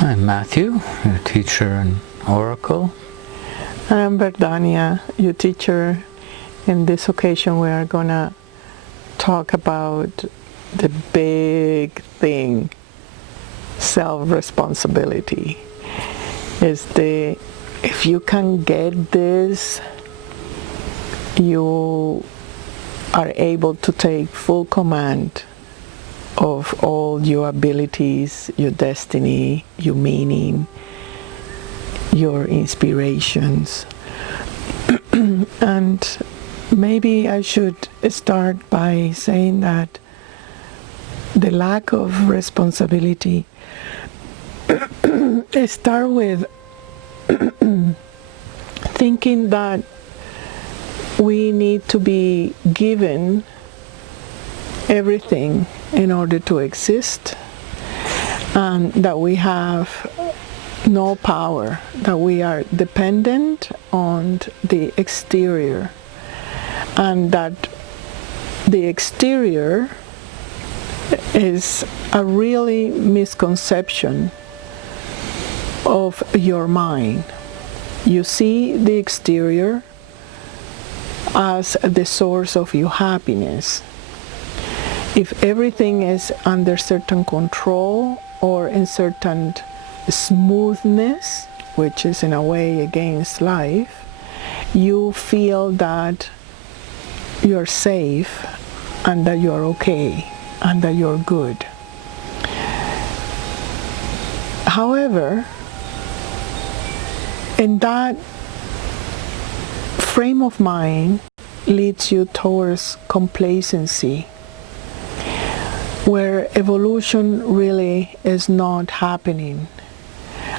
I'm Matthew, your teacher in Oracle. And I'm Berdhanya, your teacher. In this occasion we are going to talk about the big thing, self-responsibility. If you can get this, you are able to take full command of all your abilities, your destiny, your meaning, your inspirations. And maybe I should start by saying that the lack of responsibility start with thinking that we need to be given everything in order to exist, and that we have no power, that we are dependent on the exterior, and that the exterior is a really misconception of your mind. You see the exterior as the source of your happiness. If everything is under certain control or in certain smoothness, which is in a way against life, you feel that you're safe and that you're okay and that you're good. However, in that frame of mind leads you towards complacency, where evolution really is not happening,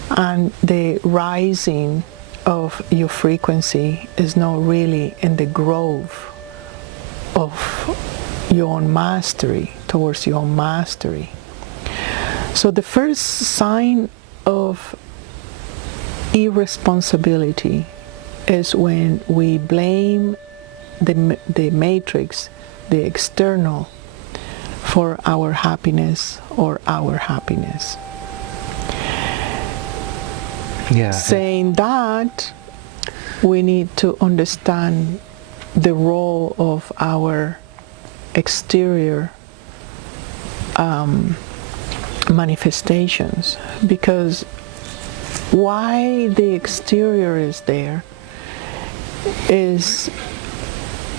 and the rising of your frequency is not really in the growth of your own mastery, towards your own mastery. So the first sign of irresponsibility is when we blame the matrix, the external, for our happiness or our happiness. Yeah. Saying that, we need to understand the role of our exterior manifestations, because why the exterior is there is,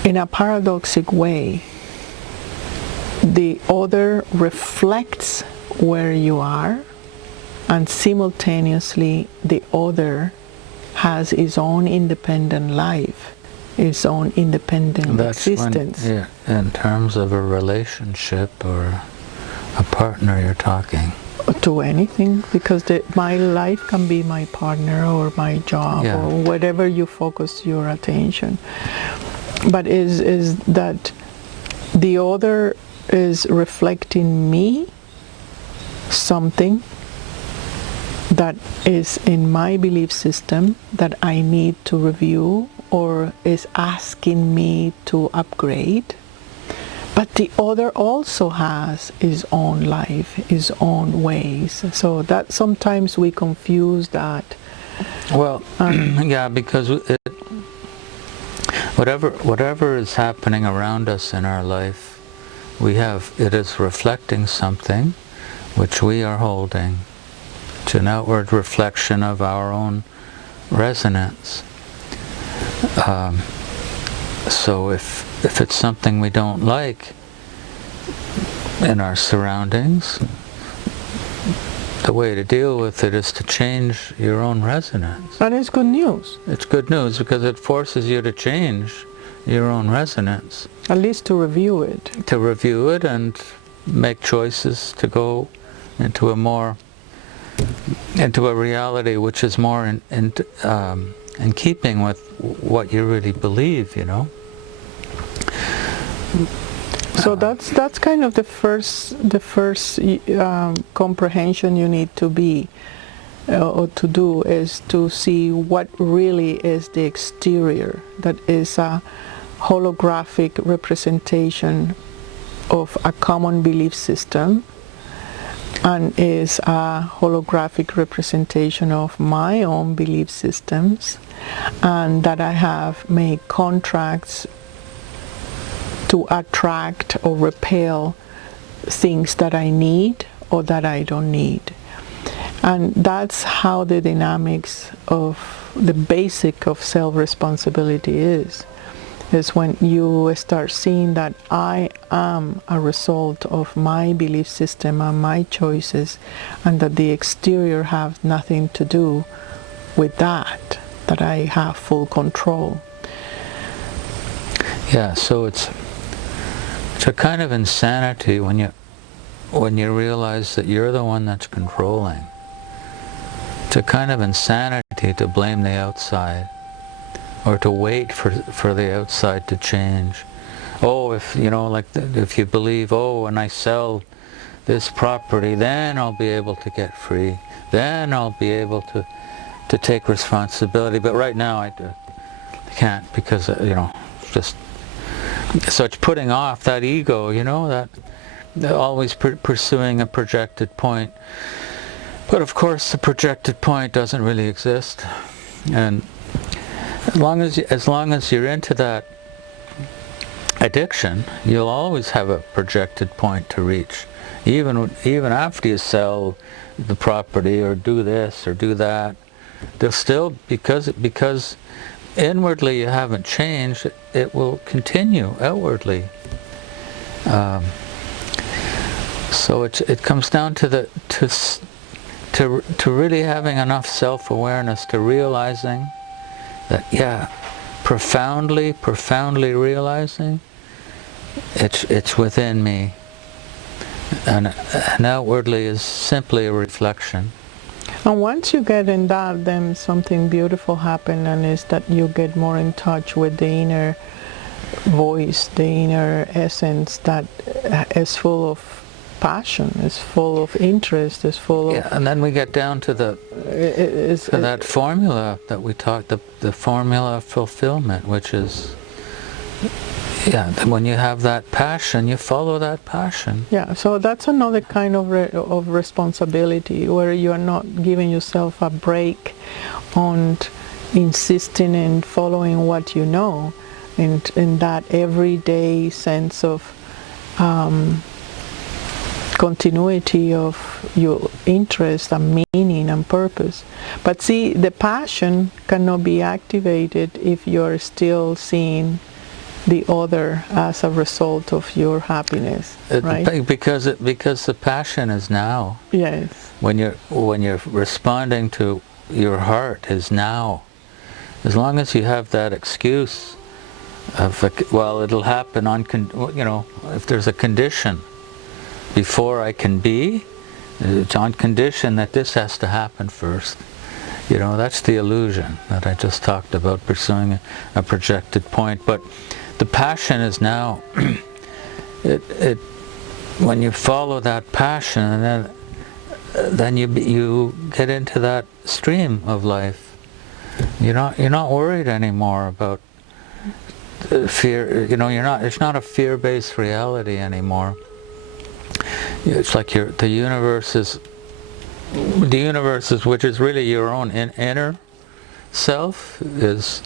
in a paradoxic way, the other reflects where you are, and simultaneously the other has its own independent life, its own independent existence. When, yeah, in terms of a relationship or a partner, you're talking. To anything, because my life can be my partner or my job, yeah, or whatever you focus your attention. But is that the other is reflecting me something that is in my belief system that I need to review, or is asking me to upgrade. But the other also has his own life, his own ways. So that sometimes we confuse that. Well, yeah, because whatever is happening around us in our life, it is reflecting something which we are holding. It's an outward reflection of our own resonance. So if it's something we don't like in our surroundings, the way to deal with it is to change your own resonance. And it's good news. It's good news because it forces you to change your own resonance. At least to review it. To review it and make choices to go into a reality which is more in keeping with what you really believe, you know. So that's kind of the first comprehension you need to be or to do, is to see what really is the exterior, that is a holographic representation of a common belief system, and is a holographic representation of my own belief systems, and that I have made contracts to attract or repel things that I need or that I don't need. And that's how the dynamics of the basic of self-responsibility is when you start seeing that I am a result of my belief system and my choices, and that the exterior has nothing to do with that I have full control. Yeah, so it's a kind of insanity when you realize that you're the one that's controlling. It's a kind of insanity to blame the outside, or to wait for the outside to change. Oh, if if you believe, oh, when I sell this property, then I'll be able to get free. Then I'll be able to take responsibility. But right now I can't, because just so it's putting off that ego. That always pursuing a projected point. But of course, the projected point doesn't really exist, and as long as you're into that addiction, you'll always have a projected point to reach, even after you sell the property or do this or do that. There's still, because inwardly you haven't changed, it will continue outwardly. So it comes down to really having enough self-awareness, to realizing that, profoundly realizing it's within me, and outwardly is simply a reflection. And once you get in that, then something beautiful happens, and is that you get more in touch with the inner voice, the inner essence that is full of passion, is full of interest, is full of... and then we get down to that formula that we talked, the formula of fulfillment, which is, when you have that passion, you follow that passion. Yeah, so that's another kind of responsibility, where you are not giving yourself a break on insisting in following what you know, in that everyday sense of continuity of your interest and meaning and purpose. But see, the passion cannot be activated if you're still seeing the other as a result of your happiness, right? Because the passion is now. Yes. When you're responding to your heart is now. As long as you have that excuse of, it'll happen on, if there's a condition. Before I can be, it's on condition that this has to happen first. That's the illusion that I just talked about, pursuing a projected point. But the passion is now. When you follow that passion, and then you get into that stream of life. You're not worried anymore about fear. It's not a fear-based reality anymore. It's like the universe is, which is really your own inner self, is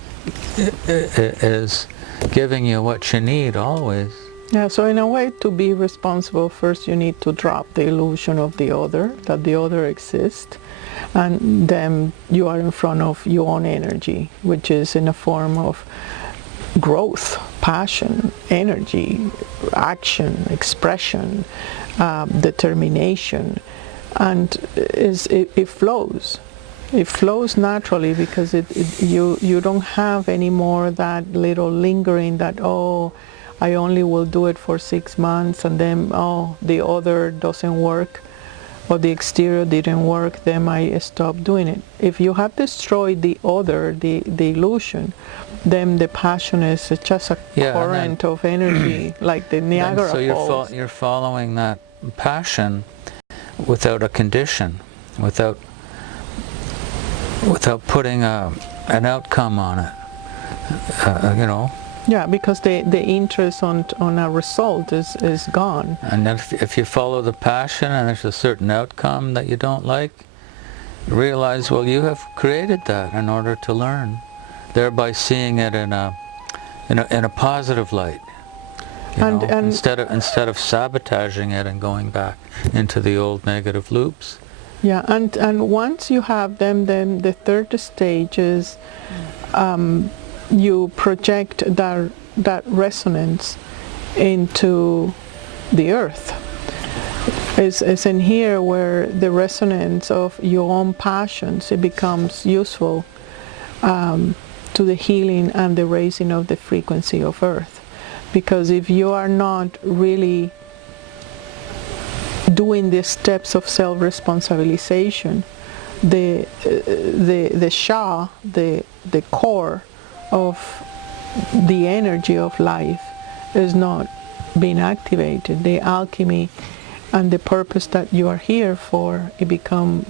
giving you what you need always. Yeah, so in a way, to be responsible, first you need to drop the illusion of the other, that the other exists, and then you are in front of your own energy, which is in a form of growth, passion, energy, action, expression, determination, and it flows. It flows naturally, because you don't have anymore that little lingering that, oh, I only will do it for 6 months, and then, oh, the other doesn't work, or the exterior didn't work, then I stop doing it. If you have destroyed the other, the illusion, then the passion is just a current of energy, like the Niagara Falls. So you're following that passion without a condition, without putting an outcome on it. Yeah, because the interest on a result is gone. And then if you follow the passion and there's a certain outcome that you don't like, realize, well, you have created that in order to learn, thereby seeing it in a positive light. And instead of sabotaging it and going back into the old negative loops. Yeah, and once you have them, then the third stage is you project that resonance into the earth. It's in here where the resonance of your own passions, it becomes useful to the healing and the raising of the frequency of earth. Because if you are not really doing the steps of self-responsibilization, the Sha, the core of the energy of life is not being activated. The alchemy and the purpose that you are here for, it become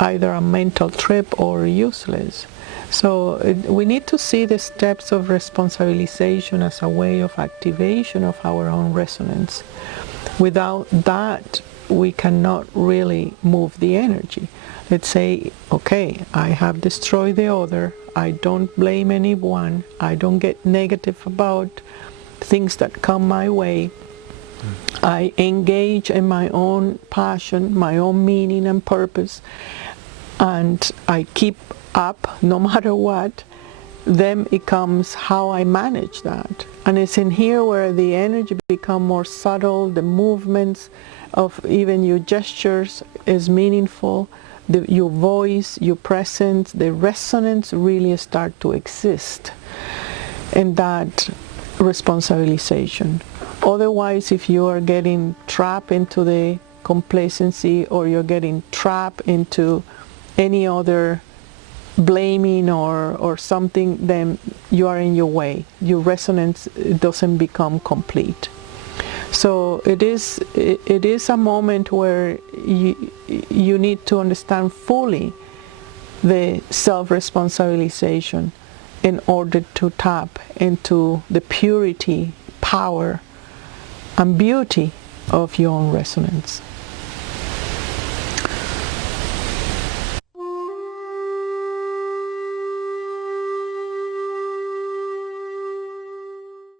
either a mental trip or useless. So we need to see the steps of responsibilization as a way of activation of our own resonance. Without that, we cannot really move the energy. Let's say, okay, I have destroyed the other, I don't blame anyone, I don't get negative about things that come my way, I engage in my own passion, my own meaning and purpose, and I keep up no matter what. Then it comes how I manage that. And it's in here where the energy become more subtle, the movements of even your gestures is meaningful, your voice, your presence, the resonance really start to exist in that responsibilization. Otherwise, if you are getting trapped into the complacency or you're getting trapped into any other blaming or something, then you are in your way. Your resonance doesn't become complete. So it is a moment where you need to understand fully the self-responsibilization in order to tap into the purity, power, and beauty of your own resonance.